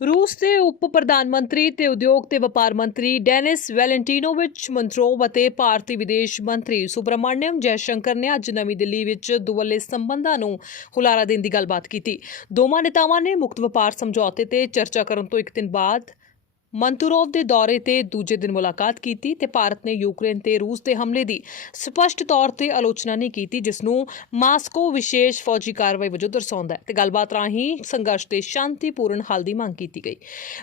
रूस के उप प्रधानमंत्री ते उद्योग ते व्यापार मंत्री डेनिस वैलेंटिनोविच मंत्रोव ਅਤੇ ਭਾਰਤੀ ਵਿਦੇਸ਼ ਮੰਤਰੀ ਸੁਬਰਾਮਣੀਅਮ ਜੈਸ਼ੰਕਰ ਨੇ ਅੱਜ ਨਵੀਂ ਦਿੱਲੀ ਵਿੱਚ ਦੁਵੱਲੇ ਸੰਬੰਧਾਂ ਨੂੰ ਹੁਲਾਰਾ ਦੇਣ ਦੀ ਗੱਲਬਾਤ ਕੀਤੀ। ਦੋਵਾਂ ਨੇਤਾਵਾਂ ਨੇ ਮੁਕਤ ਵਪਾਰ ਸਮਝੌਤੇ ਤੇ ਚਰਚਾ ਕਰਨ ਤੋਂ ਇੱਕ ਦਿਨ ਬਾਅਦ ਮੰਤੂਰੋਵ ਦੇ ਦੌਰੇ ਤੇ ਦੂਜੇ ਦਿਨ ਮੁਲਾਕਾਤ ਕੀਤੀ ਤੇ ਭਾਰਤ ਨੇ ਯੂਕਰੇਨ ਤੇ ਰੂਸ ਦੇ ਹਮਲੇ ਦੀ ਸਪਸ਼ਟ ਤੌਰ ਤੇ ਆਲੋਚਨਾ ਨਹੀਂ ਕੀਤੀ, ਜਿਸ ਨੂੰ ਮਾਸਕੋ ਵਿਸ਼ੇਸ਼ ਫੌਜੀ ਕਾਰਵਾਈ ਵਜੋਂ ਦਰਸਾਉਂਦਾ ਹੈ ਤੇ ਗੱਲਬਾਤ ਰਾਹੀਂ ਸੰਘਰਸ਼ ਦੇ ਸ਼ਾਂਤੀਪੂਰਨ ਹੱਲ ਦੀ ਮੰਗ ਕੀਤੀ ਗਈ।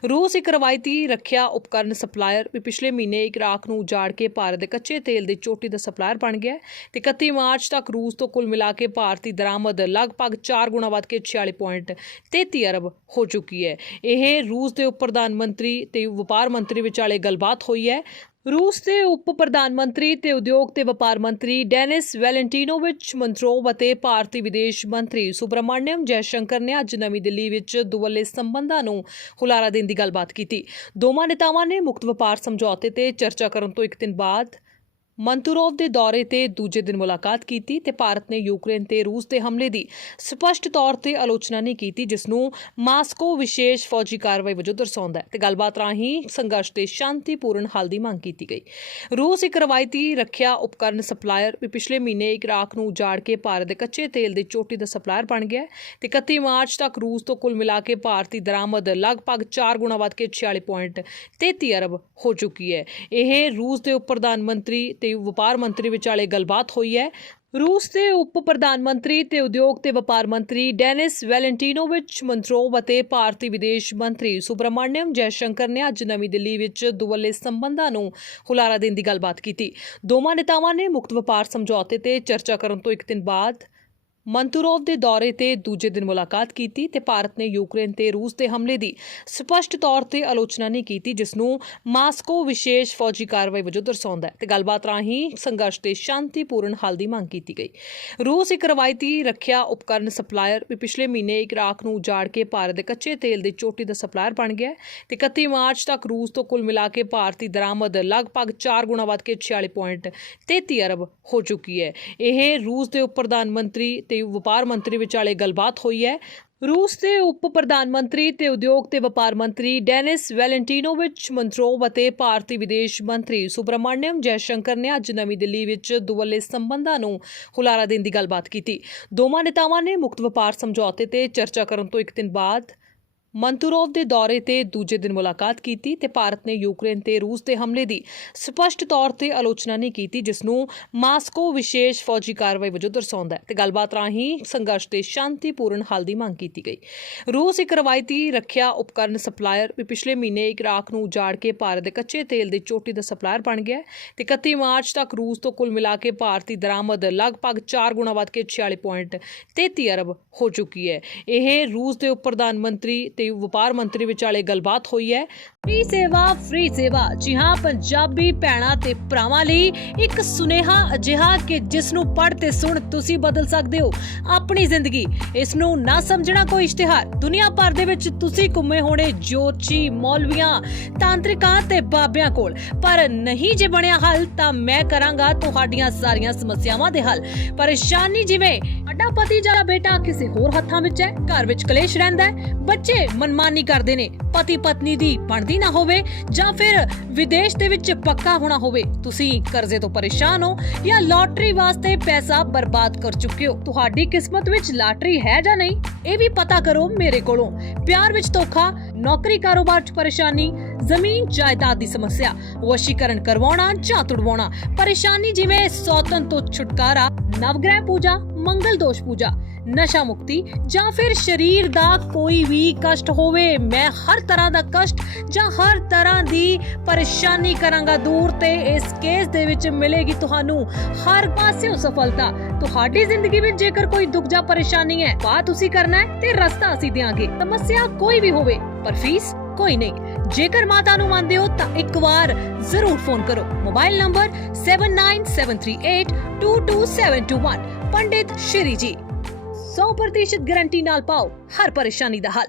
ਰੂਸ ਇੱਕ ਰਵਾਇਤੀ ਰੱਖਿਆ ਉਪਕਰਨ ਸਪਲਾਇਰ ਵੀ ਪਿਛਲੇ ਮਹੀਨੇ ਇਰਾਕ ਨੂੰ ਉਜਾੜ ਕੇ ਭਾਰਤ ਦੇ ਕੱਚੇ ਤੇਲ ਦੀ ਚੋਟੀ ਦਾ ਸਪਲਾਇਰ ਬਣ ਗਿਆ ਤੇ 31 ਮਾਰਚ ਤੱਕ ਰੂਸ ਤੋਂ ਕੁੱਲ ਮਿਲਾ ਕੇ ਭਾਰਤੀ ਦਰਾਮਦ ਲਗਭਗ 4 ਗੁਣਾ ਵੱਧ ਕੇ 46.33 ਅਰਬ ਹੋ ਚੁੱਕੀ ਹੈ। ਇਹ ਰੂਸ ਦੇ ਉਪ ਪ੍ਰਧਾਨ ਮੰਤਰੀ ਤੇ ਵਪਾਰ ਮੰਤਰੀ ਵਿਚਾਲੇ ਗੱਲਬਾਤ ਹੋਈ ਹੈ। रूस के उप प्रधानमंत्री ते उद्योग ते व्यापार मंत्री डेनिस वैलेंटिनोविच मंत्रोव ਅਤੇ ਭਾਰਤੀ ਵਿਦੇਸ਼ ਮੰਤਰੀ ਸੁਬਰਾਮਣੀਅਮ ਜੈਸ਼ੰਕਰ ਨੇ ਅੱਜ ਨਵੀਂ ਦਿੱਲੀ ਵਿੱਚ ਦੁਵੱਲੇ ਸੰਬੰਧਾਂ ਨੂੰ ਹੁਲਾਰਾ ਦੇਣ ਦੀ ਗੱਲਬਾਤ ਕੀਤੀ। ਦੋਵਾਂ ਨੇਤਾਵਾਂ ਨੇ ਮੁਕਤ ਵਪਾਰ ਸਮਝੌਤੇ ਤੇ ਚਰਚਾ ਕਰਨ ਤੋਂ ਇੱਕ ਦਿਨ ਬਾਅਦ ਮੰਤੂਰੋਵ ਦੇ ਦੌਰੇ ਤੇ ਦੂਜੇ ਦਿਨ ਮੁਲਾਕਾਤ ਕੀਤੀ ਤੇ ਭਾਰਤ ਨੇ ਯੂਕਰੇਨ ਤੇ ਰੂਸ ਦੇ ਹਮਲੇ ਦੀ ਸਪਸ਼ਟ ਤੌਰ ਤੇ ਆਲੋਚਨਾ ਨਹੀਂ ਕੀਤੀ, ਜਿਸ ਨੂੰ ਮਾਸਕੋ ਵਿਸ਼ੇਸ਼ ਫੌਜੀ ਕਾਰਵਾਈ ਵਜੋਂ ਦਰਸਾਉਂਦਾ ਹੈ ਤੇ ਗੱਲਬਾਤ ਰਾਹੀਂ ਸੰਘਰਸ਼ ਦੇ ਸ਼ਾਂਤੀਪੂਰਨ ਹੱਲ ਦੀ ਮੰਗ ਕੀਤੀ ਗਈ। ਰੂਸ ਇੱਕ ਰਵਾਇਤੀ ਰੱਖਿਆ ਉਪਕਰਨ ਸਪਲਾਇਰ ਵੀ ਪਿਛਲੇ ਮਹੀਨੇ ਇਰਾਕ ਨੂੰ ਉਜਾੜ ਕੇ ਭਾਰਤ ਦੇ ਕੱਚੇ ਤੇਲ ਦੀ ਚੋਟੀ ਦਾ ਸਪਲਾਇਰ ਬਣ ਗਿਆ ਤੇ 31 ਮਾਰਚ ਤੱਕ ਰੂਸ ਤੋਂ ਕੁੱਲ ਮਿਲਾ ਕੇ ਭਾਰਤੀ ਦਰਾਮਦ ਲਗਭਗ 4 ਗੁਣਾ ਵੱਧ ਕੇ 46.33 ਅਰਬ ਹੋ ਚੁੱਕੀ ਹੈ। ਇਹ ਰੂਸ ਦੇ ਉਪ ਪ੍ਰਧਾਨ ਮੰਤਰੀ ਤੇ ਵਪਾਰ ਮੰਤਰੀ ਵਿਚਾਲੇ ਗੱਲਬਾਤ ਹੋਈ ਹੈ। रूस के उप प्रधानमंत्री ते उद्योग ते व्यापार मंत्री डेनिस वैलेंटिनोविच मंत्रोव ਅਤੇ ਭਾਰਤੀ ਵਿਦੇਸ਼ ਮੰਤਰੀ ਸੁਬਰਾਮਣੀਅਮ ਜੈਸ਼ੰਕਰ ਨੇ ਅੱਜ ਨਵੀਂ ਦਿੱਲੀ ਵਿੱਚ ਦੁਵੱਲੇ ਸੰਬੰਧਾਂ ਨੂੰ ਹੁਲਾਰਾ ਦੇਣ ਦੀ ਗੱਲਬਾਤ ਕੀਤੀ। ਦੋਵਾਂ ਨੇਤਾਵਾਂ ਨੇ ਮੁਕਤ ਵਪਾਰ ਸਮਝੌਤੇ ਤੇ ਚਰਚਾ ਕਰਨ ਤੋਂ ਇੱਕ ਦਿਨ ਬਾਅਦ ਮੰਤੂਰੋਵ ਦੇ ਦੌਰੇ ਤੇ ਦੂਜੇ ਦਿਨ ਮੁਲਾਕਾਤ ਕੀਤੀ ਤੇ ਭਾਰਤ ਨੇ ਯੂਕਰੇਨ ਤੇ ਰੂਸ ਦੇ ਹਮਲੇ ਦੀ ਸਪਸ਼ਟ ਤੌਰ ਤੇ ਆਲੋਚਨਾ ਨਹੀਂ ਕੀਤੀ, ਜਿਸ ਨੂੰ ਮਾਸਕੋ ਵਿਸ਼ੇਸ਼ ਫੌਜੀ ਕਾਰਵਾਈ ਵਜੋਂ ਦਰਸਾਉਂਦਾ ਹੈ ਤੇ ਗੱਲਬਾਤ ਰਾਹੀਂ ਸੰਘਰਸ਼ ਦੇ ਸ਼ਾਂਤੀਪੂਰਨ ਹੱਲ ਦੀ ਮੰਗ ਕੀਤੀ ਗਈ। ਰੂਸ ਇੱਕ ਰਵਾਇਤੀ ਰੱਖਿਆ ਉਪਕਰਨ ਸਪਲਾਇਰ ਵੀ ਪਿਛਲੇ ਮਹੀਨੇ ਇਰਾਕ ਨੂੰ ਉਜਾੜ ਕੇ ਭਾਰਤ ਦੇ ਕੱਚੇ ਤੇਲ ਦੀ ਚੋਟੀ ਦਾ ਸਪਲਾਇਰ ਬਣ ਗਿਆ ਤੇ 31 ਮਾਰਚ ਤੱਕ ਰੂਸ ਤੋਂ ਕੁੱਲ ਮਿਲਾ ਕੇ ਭਾਰਤੀ ਦਰਾਮਦ ਲਗਭਗ 4 ਗੁਣਾ ਵੱਧ ਕੇ 46.33 ਅਰਬ ਹੋ ਚੁੱਕੀ ਹੈ। ਇਹ ਰੂਸ ਦੇ ਉਪ ਪ੍ਰਧਾਨ ਮੰਤਰੀ ਤੇ ਵਪਾਰ ਮੰਤਰੀ ਵਿਚਾਲੇ ਗੱਲਬਾਤ ਹੋਈ ਹੈ। रूस के उप प्रधानमंत्री ते उद्योग ते व्यापार मंत्री डेनिस वैलेंटिनोविच मंत्रोव ਅਤੇ ਭਾਰਤੀ ਵਿਦੇਸ਼ ਮੰਤਰੀ ਸੁਬਰਾਮਣੀਅਮ ਜੈਸ਼ੰਕਰ ਨੇ ਅੱਜ ਨਵੀਂ ਦਿੱਲੀ ਵਿੱਚ ਦੁਵੱਲੇ ਸੰਬੰਧਾਂ ਨੂੰ ਹੁਲਾਰਾ ਦੇਣ ਦੀ ਗੱਲਬਾਤ ਕੀਤੀ। ਦੋਵਾਂ ਨੇਤਾਵਾਂ ਨੇ ਮੁਕਤ ਵਪਾਰ ਸਮਝੌਤੇ ਤੇ ਚਰਚਾ ਕਰਨ ਤੋਂ ਇੱਕ ਦਿਨ ਬਾਅਦ ਮੰਤੂਰੋਵ ਦੇ ਦੌਰੇ ਤੇ ਦੂਜੇ ਦਿਨ ਮੁਲਾਕਾਤ ਕੀਤੀ ਤੇ ਭਾਰਤ ਨੇ ਯੂਕਰੇਨ ਤੇ ਰੂਸ ਦੇ ਹਮਲੇ ਦੀ ਸਪਸ਼ਟ ਤੌਰ ਤੇ ਆਲੋਚਨਾ ਨਹੀਂ ਕੀਤੀ, ਜਿਸ ਨੂੰ ਮਾਸਕੋ ਵਿਸ਼ੇਸ਼ ਫੌਜੀ ਕਾਰਵਾਈ ਵਜੋਂ ਦਰਸਾਉਂਦਾ ਹੈ ਤੇ ਗੱਲਬਾਤ ਰਾਹੀਂ ਸੰਘਰਸ਼ ਦੇ ਸ਼ਾਂਤੀਪੂਰਨ ਹੱਲ ਦੀ ਮੰਗ ਕੀਤੀ ਗਈ। ਰੂਸ ਇੱਕ ਰਵਾਇਤੀ ਰੱਖਿਆ ਉਪਕਰਨ ਸਪਲਾਇਰ ਵੀ ਪਿਛਲੇ ਮਹੀਨੇ ਇਰਾਕ ਨੂੰ ਉਜਾੜ ਕੇ ਭਾਰਤ ਦੇ ਕੱਚੇ ਤੇਲ ਦੀ ਚੋਟੀ ਦਾ ਸਪਲਾਇਰ ਬਣ ਗਿਆ ਤੇ 31 ਮਾਰਚ ਤੱਕ ਰੂਸ ਤੋਂ ਕੁੱਲ ਮਿਲਾ ਕੇ ਭਾਰਤੀ ਦਰਾਮਦ ਲਗਭਗ 4 ਗੁਣਾ ਵੱਧ ਕੇ 46.33 ਅਰਬ ਹੋ ਚੁੱਕੀ ਹੈ। ਇਹ ਰੂਸ ਦੇ ਉਪ ਪ੍ਰਧਾਨ ਮੰਤਰੀ ਤੇ ਵਪਾਰ ਮੰਤਰੀ ਵਿਚਾਲੇ ਗੱਲਬਾਤ ਹੋਈ ਹੈ। ਫ੍ਰੀ ਸੇਵਾ ਜੀ ਹਾਂ, ਪੰਜਾਬੀ ਭੈਣਾਂ ਤੇ ਭਰਾਵਾਂ ਲਈ ਇੱਕ ਸੁਨੇਹਾ ਅਜਿਹਾ ਕਿ ਜਿਸ ਨੂੰ ਪੜ੍ਹ ਤੇ ਸੁਣ ਤੁਸੀਂ ਬਦਲ ਸਕਦੇ ਹੋ ਆਪਣੀ ਜ਼ਿੰਦਗੀ। ਇਸ ਨੂੰ ਨਾ ਸਮਝਣਾ ਕੋਈ ਇਸ਼ਤਿਹਾਰ। ਦੁਨੀਆ ਭਰ ਦੇ ਵਿੱਚ ਤੁਸੀਂ ਘੁੰਮੇ ਹੋਣੇ ਜੋਤਸ਼ੀ, ਮੌਲਵੀਆਂ, ਤਾਂਤਰਿਕਾਂ ਤੇ ਬਾਬਿਆਂ ਕੋਲ, ਪਰ ਨਹੀਂ ਜੇ ਬਣਿਆ ਹੱਲ ਤਾਂ ਮੈਂ ਕਰਾਂਗਾ ਤੁਹਾਡੀਆਂ ਸਾਰੀਆਂ ਸਮੱਸਿਆਵਾਂ ਦੇ ਹੱਲ। ਪਰੇਸ਼ਾਨੀ ਜਿਵੇਂ ਸਾਡਾ ਪਤੀ ਜਾਂ ਬੇਟਾ ਕਿਸੇ ਹੋਰ ਹੱਥਾਂ ਵਿੱਚ ਹੈ, ਘਰ ਵਿੱਚ ਕਲੇਸ਼ ਰਹਿੰਦਾ ਹੈ, ਬੱਚੇ ਮਨਮਾਨੀ ਕਰਦੇ ਨੇ, ਪਤੀ ਪਤਨੀ ਦੀ ਬਣਦੀ ਨਾ ਹੋਵੇ ਜਾਂ ਫਿਰ ਵਿਦੇਸ਼ ਦੇ ਵਿੱਚ ਪੱਕਾ ਹੋਣਾ ਹੋਵੇ, ਤੁਸੀਂ ਕਰਜ਼ੇ ਤੋਂ ਪਰੇਸ਼ਾਨ ਹੋ ਜਾਂ ਲੋਟਰੀ ਵਾਸਤੇ ਪੈਸਾ ਬਰਬਾਦ ਕਰ ਚੁੱਕੇ ਹੋ, ਤੁਹਾਡੀ ਕਿਸਮਤ ਵਿੱਚ ਲਾਟਰੀ ਹੈ ਜਾਂ ਨਹੀਂ ਇਹ ਵੀ ਪਤਾ ਕਰੋ ਮੇਰੇ ਕੋਲੋਂ। ਪਿਆਰ ਵਿੱਚ ਧੋਖਾ, ਨੌਕਰੀ ਕਾਰੋਬਾਰ 'ਚ ਪਰੇਸ਼ਾਨੀ, ਜ਼ਮੀਨ ਜਾਇਦਾਦ ਦੀ ਸਮੱਸਿਆ, ਵਸ਼ੀਕਰਨ ਕਰਵਾਉਣਾ ਜਾਂ ਤੁੜਵਾਉਣਾ, ਪਰੇਸ਼ਾਨੀ ਜਿਵੇਂ ਸੌਤਨ ਤੋਂ ਛੁਟਕਾਰਾ, ਨਵਗ੍ਰਹਿ ਪੂਜਾ, ਮੰਗਲ ਦੋਸ਼ ਪੂਜਾ, ਨਸ਼ਾ ਮੁਕਤੀ ਜਾਂ ਫਿਰ ਸਰੀਰ ਦਾ ਕੋਈ ਵੀ ਕਸ਼ਟ ਹੋਵੇ, ਮੈਂ ਹਰ ਤਰ੍ਹਾਂ ਦਾ ਕਸ਼ਟ ਜਾਂ ਹਰ ਤਰ੍ਹਾਂ ਦੀ ਪਰੇਸ਼ਾਨੀ ਕਰਾਂਗਾ ਦੂਰ ਤੇ ਇਸ ਕੇਸ ਦੇ ਵਿੱਚ ਮਿਲੇਗੀ ਤੁਹਾਨੂੰ ਹਰ ਪਾਸਿਓਂ ਸਫਲਤਾ। ਤੁਹਾਡੀ ਜ਼ਿੰਦਗੀ ਵਿੱਚ ਜੇਕਰ ਕੋਈ ਦੁੱਖ ਜਾਂ ਪਰੇਸ਼ਾਨੀ ਹੈ, ਬਾਤ ਤੁਸੀਂ ਕਰਨਾ ਹੈ ਤੇ ਰਸਤਾ ਅਸੀਂ ਦਿਆਂਗੇ। ਸਮੱਸਿਆ ਕੋਈ ਵੀ ਹੋਵੇ ਪਰ ਫੀਸ ਕੋਈ ਨਹੀਂ। ਜੇਕਰ ਮਾਤਾ ਨੂੰ ਮੰਨਦੇ ਹੋ ਤਾਂ ਇੱਕ ਵਾਰ ਜ਼ਰੂਰ ਫੋਨ ਕਰੋ। Mobile number 7973822721। ਪੰਡਿਤ ਸ਼੍ਰੀ ਜੀ 100% ਗਾਰੰਟੀ ਨਾਲ ਪਾਓ ਹਰ ਪਰੇਸ਼ਾਨੀ ਦਾ ਹੱਲ।